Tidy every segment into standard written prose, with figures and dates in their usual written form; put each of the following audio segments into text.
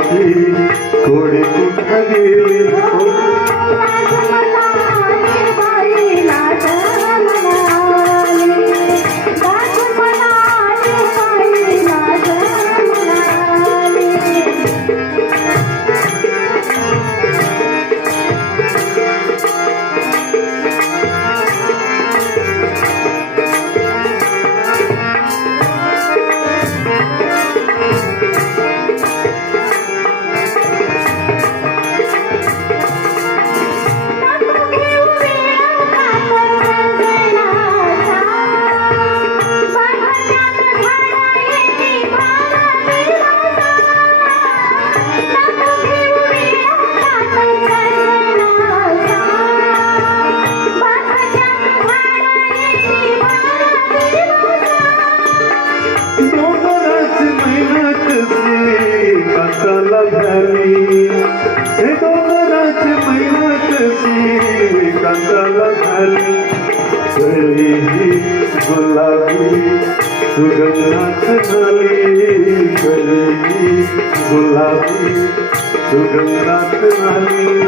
फुलाची कोडी कुठं गेली डोंगराची मेहनत सी कंटाळा झाली सरी गुलाबी सुगंधात झाली गली गुलाबी सुगंधात झाली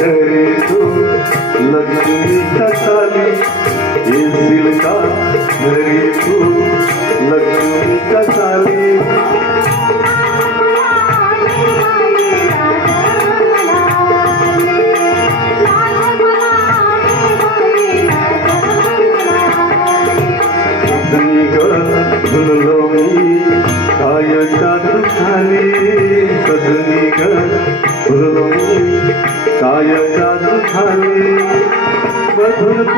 घरे तो लक्ष्मी कसाली येईल का घरी तू लक्ष्मी कसाली सजनी ग भुललो मी काय जादू झाली सजनी ग भुललो मी काय जादू झाली मधुर